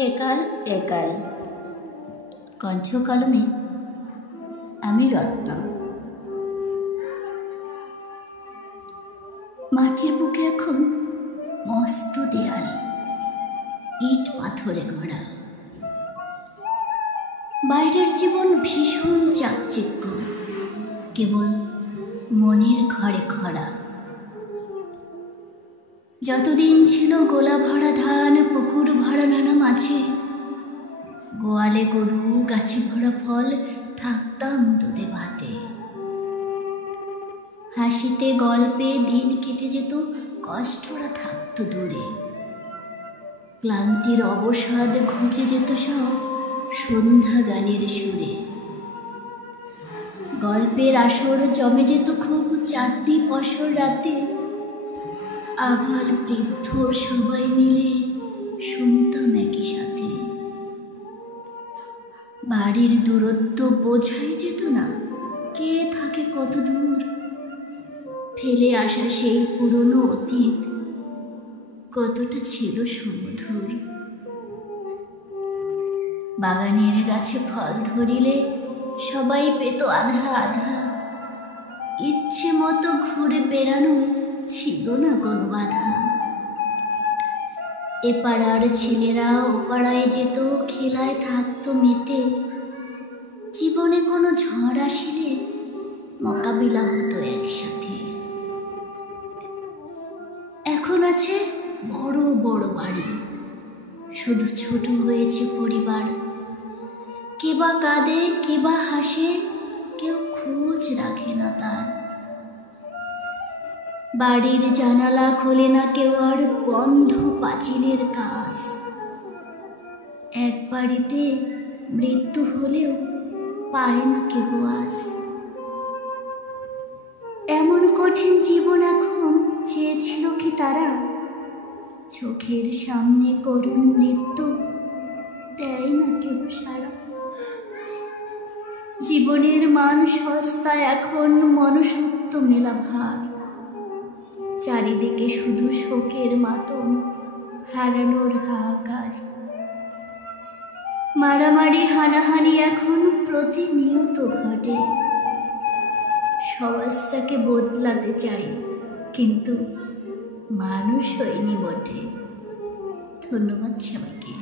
সেকাল একাল কণ্ঠ কলমে আমি রত্না। মাটির বুকে এখন মস্ত দেয়াল, ইট পাথরে গড়া। বাইরের জীবন ভীষণ চাকচিক্য, কেবল মনের ঘরে খরা। যতদিন ছিল গোলা ভরা ধান, পুকুর ভরা নানা মাছে, গোয়ালে গরু, গাছে ভরা ফল, থাকতাম দুধে ভাতে। হাসিতে গল্পে দিন কেটে যেত, কষ্টরা থাকতো দূরে। ক্লান্তির অবসাদ ঘুচে যেত সব সন্ধ্যা গানের সুরে। গল্পের আসর জমে যেত খুব চাঁদনি পশর রাতে। আবাল বৃদ্ধ সবাই মিলে শুনতাম একই সাথে। বাড়ির দূরত্ব বোঝাই যেত না, কে থাকে কত দূর। ফেলে আসা সেই পুরনো অতীত কতটা ছিল সুমধুর। বাগানের গাছে ফল ধরিলে সবাই পেত আধা আধা। ইচ্ছে মতো ঘুরে বেড়ানো ছিল না কোনো বাধা। এ পাড়ার ছেলেরা ও পাড়ায় যেত, খেলায় থাকতো মেতে। জীবনে কোনো ঝড় আসিলে মোকাবিলা হতো একসাথে। এখন আছে বড় বড় বাড়ি, শুধু ছোট হয়েছে পরিবার। কে বা কাঁদে, কে বা হাসে, কেউ খোঁজ রাখে না তার। বাড়ির জানালা খোলে না কেউ আর, বন্ধ পাঁচিলের কাজ। এক বাড়িতে মৃত্যু হলেও পায় না কেউ আজ। এমন কঠিন জীবন এখন চেয়েছিল কি তারা? চোখের সামনে করুণ মৃত্যু, দেয় না কেউ সারা। জীবনের মান সস্তা এখন, মনুষ্যত্ব মেলা ভার। চারিদিকে শুধু শোকের মাতম, হারানোর হাহাকার। মারামারি হানাহানি এখন প্রতিনিয়ত ঘটে। সমাজটাকে বদলাতে চাই, কিন্তু মানুষ হয়নি বটে। ধন্যবাদ সবাইকে।